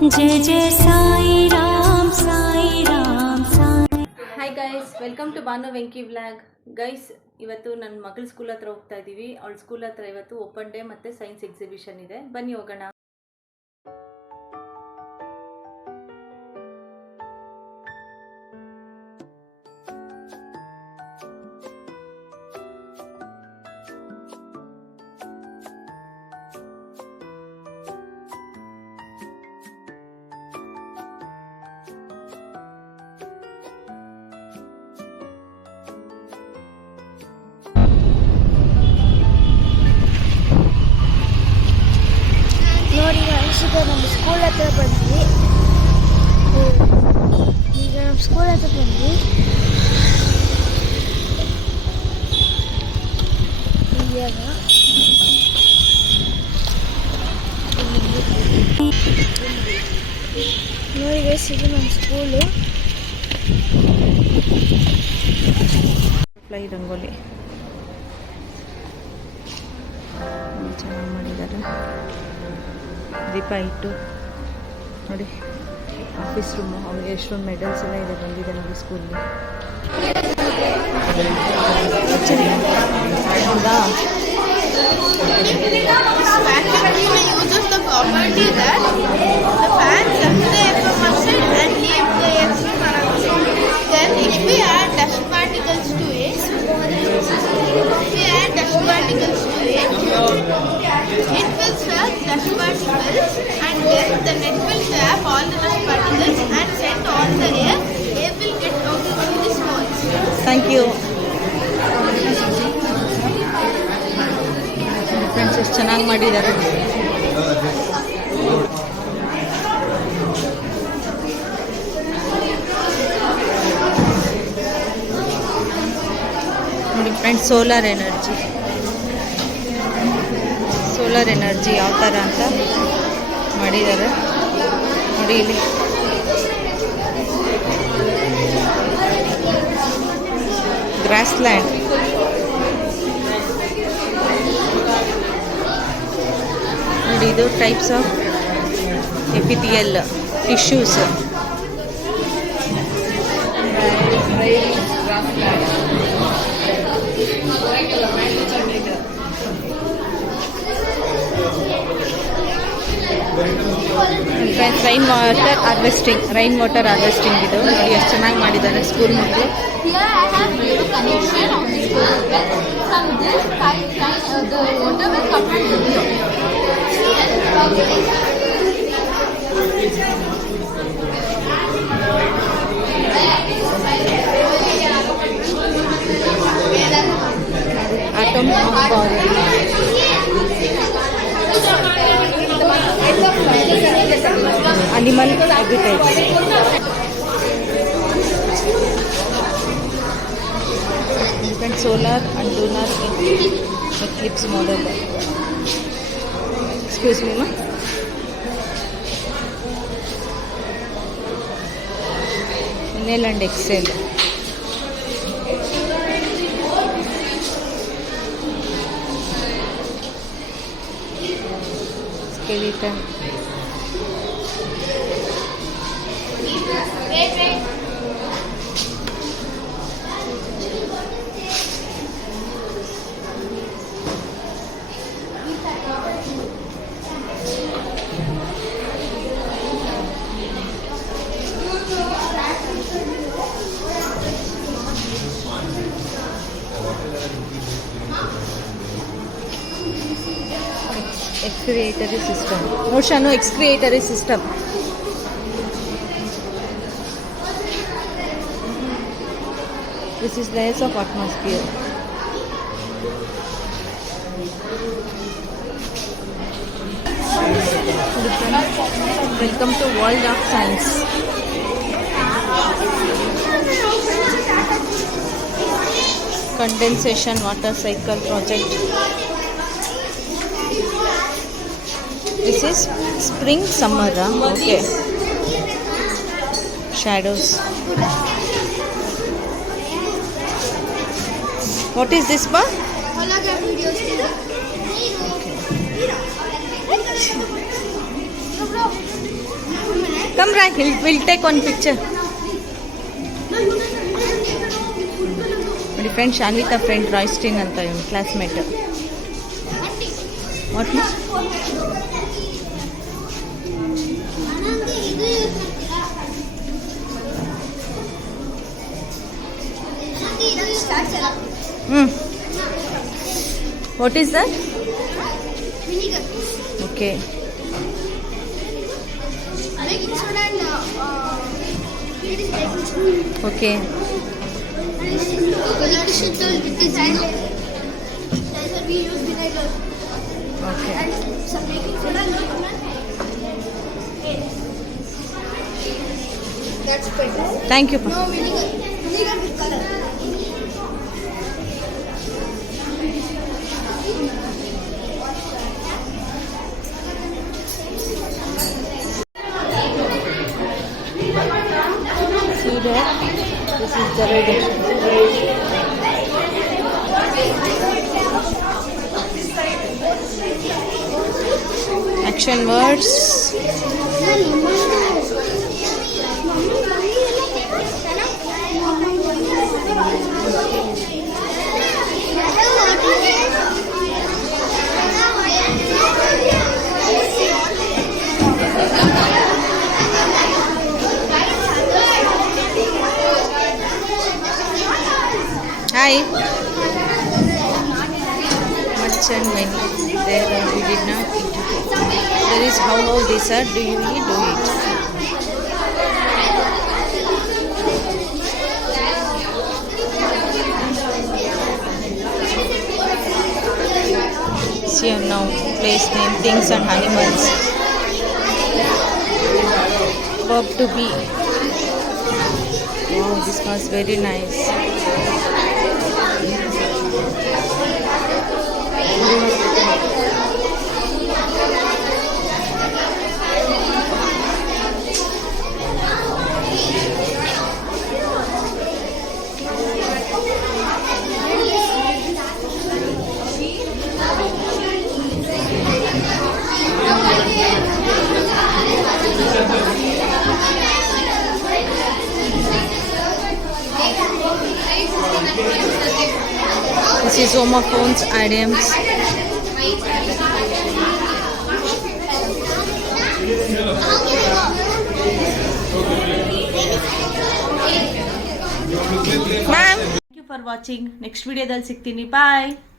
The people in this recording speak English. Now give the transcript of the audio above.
जय जय Sai Ram Sai Ram Sai. Hi guys, welcome to Banu Venki vlog. Guys, ಇವತ್ತು ನನ್ನ ಮಗಳ ಸ್ಕೂಲ್ ಹತ್ರ ಹೋಗ್ತಾ ಇದ್ದೀವಿ. ಅವಳ ಸ್ಕೂಲ್ ಹತ್ರ ಇವತ್ತು ಓಪನ್ ಡೇ ಮತ್ತು ಸೈನ್ಸ್ ಎಕ್ಸಿಬಿಷನ್ ಇದೆ. ಬನ್ನಿ ಹೋಗೋಣ. ನೋಡಿ ಈಗ ನಮ್ಮ ಸ್ಕೂಲ್ ಹತ್ರ ಬಂದ್ವಿ. ಈಗ ನಮ್ಮ ಸ್ಕೂಲ್ ಹತ್ರ ಬಂದ್ವಿ. ಇವಾಗ ನೋಡಿ ಗೈಸ್, ಇದು ನಮ್ಮ ಸ್ಕೂಲು. ಫ್ಲೈ ರಂಗೋಲಿ ಚೆನ್ನಾಗಿ ಮಾಡಿದ್ದಾರೆ. ದೀಪ ಇಟ್ಟು ನೋಡಿ, ಆಫೀಸ್ ರೂಮು. ಅವ್ರಿಗೆ ಎಷ್ಟೊಂದು ಮೆಡಲ್ಸ್ ಎಲ್ಲ ಇದೆ, ಬಂದಿದೆ ನೋಡಿ ಸ್ಕೂಲ್ಗೆ. ಹೌದಾ? It will swell dust particles and then the net will trap all the dust particles and send all the air. Air will get out into the walls. Thank you friends, ಎಷ್ಟು ಚೆನ್ನಾಗಿ ಮಾಡಿದ್ದಾರೆ. ನೋಡಿ ಫ್ರೆಂಡ್ಸ್, ಸೋಲಾರ್ ಎನರ್ಜಿ ಯಾವ ಥರ ಅಂತ ಮಾಡಿದ್ದಾರೆ ನೋಡಿ. ಇಲ್ಲಿ ಗ್ರಾಸ್ ಲ್ಯಾಂಡ್, ನೋಡಿ ಇದು types of epithelial tissues. Rain water harvesting ಇದು ನೋಡಿ, ಎಷ್ಟು ಚೆನ್ನಾಗಿ ಮಾಡಿದ್ದಾರೆ ಸ್ಕೂಲ್ ಮಕ್ಕಳು. Here I have made a connection of this water. From this pipeline, the water will come to below. Atom of power. Animal habitats. And solar and lunar eclipse model. Excuse me, ma. Inhale and exhale. Skeleton. Excretory system. Oceano excretory system. This is layers of atmosphere. Welcome to World of Science. Condensation water cycle project. This is spring summer, okay. Shadows. What is this, ba? Hologram videos. Okay. Come, Rai, we'll take one picture. My friend Shanvita friend Royston ಅಂತ ಇವನು classmate. What ಮಾ? What is that? Vinegar. Okay. Baking soda and it is baking soda. Okay. That's why we use vinegar. Okay. And some baking soda and that's better. Thank you. No vinegar. Vinegar with color. See there? This is the red. Action words. Hi. Much and many. There we did not eat. There is how all these are. Do you eat? Do eat. See now place name, things and animals. Verb to be. Wow, this was very nice. This is homophones, idioms. Ma'am. Thank you for watching. Next video dal ಸಿಗ್ತೀನಿ. Bye.